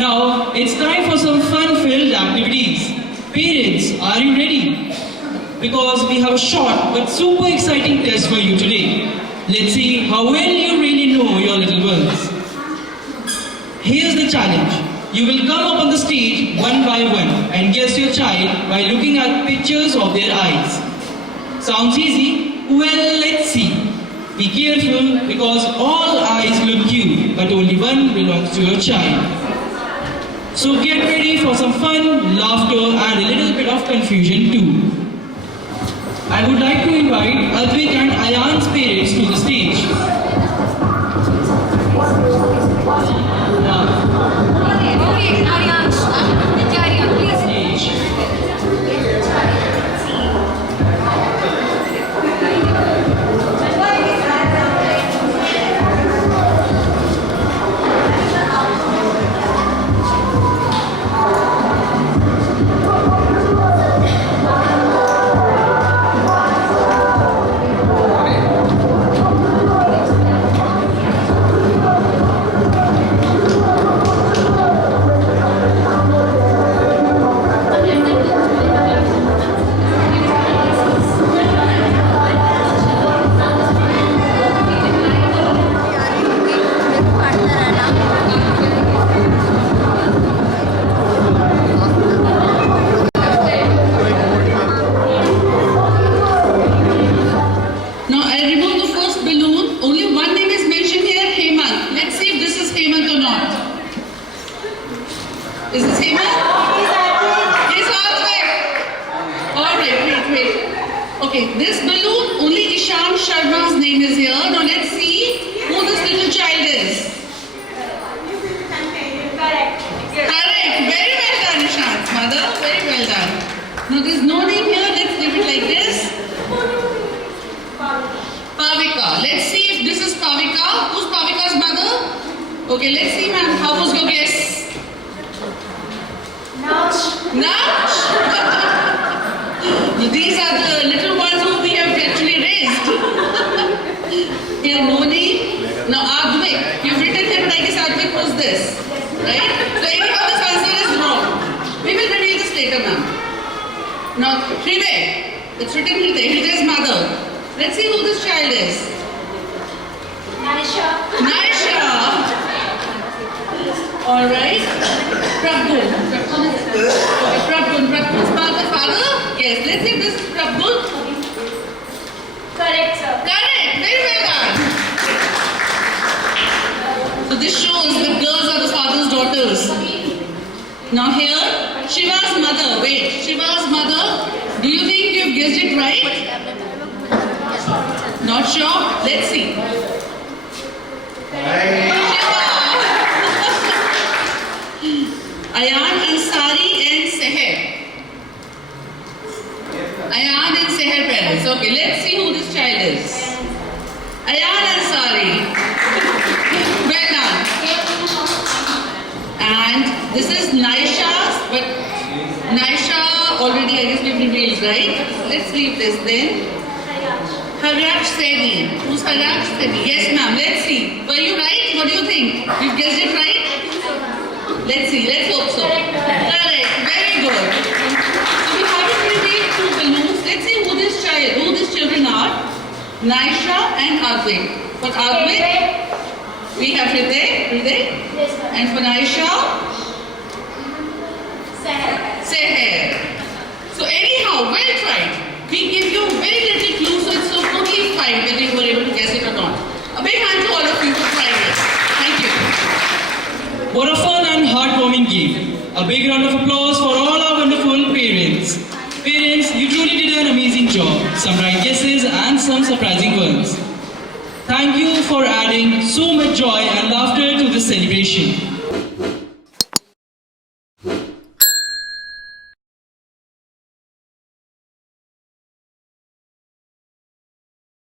Now, it's time for some fun-filled activities. Parents, are you ready? Because we have a short but super exciting test for you today. Let's see how well you really know your little ones. Here's the challenge. You will come up on the stage one by one and guess your child by looking at pictures of their eyes. Sounds easy? Well, let's see. Be careful because all eyes look cute, but only one belongs to your child. So get ready for some fun, laughter and a little bit of confusion too. I would like to invite Advik and Ayan's parents to the stage. Okay, Aryan, please. Is this Hemant? He's Advik. Alright, wait. Okay, this balloon, only Ishan Sharma's name is here. Now let's see who this little child is. Correct. Very well done, Ishan's mother. Very well done. Now there's no name here. Let's leave it like this. Pavika. Let's see if this is Pavika. Who's Pavika's mother? Okay, let's see, ma'am. How was your guess? Nouch? These are the little ones who we have actually raised. Here, no name. Now, Advik. You've written here, but I guess Advik was this. Right? So, anyhow, this answer is wrong. We will reveal this later, ma'am. Now, Hriday. It's written Hriday. Hriday's mother. Let's see who this child is. Naisha. Alright. Prabhu. Prabhu's father? Yes. Let's see if this is Prabhu. Correct, sir. Correct. Very well done. So this shows the girls are the father's daughters. Now here, Shiva's mother. Wait. Shiva's mother. Do you think you've guessed it right? Not sure? Let's see. Ayan, Ansari and Seher. Ayan and Seher parents. Okay, let's see who this child is. Ayan Ansari. Well done. And this is Naisha, but Naisha already I guess we've revealed, right? Let's leave this then. Haraj Seni. Who's Haraj Seni? Yes, ma'am. Let's see. Were you right? What do you think? You've guessed it right? Let's see. Let's hope so. Correct. Very good. So we haven't revealed two balloons. Let's see who these children are. Naisha and Advik. For Advik, we have Hriday. Yes, sir. And for Naisha, Seher. So anyhow, well tried. We give you very little clues, so it's so totally fine whether you were able to guess it or not. A big hand to all of you for trying it. Thank you. What a fun and heartwarming game. A big round of applause for all our wonderful parents. Parents, you truly did an amazing job. Some right guesses and some surprising ones. Thank you for adding so much joy and laughter to this celebration.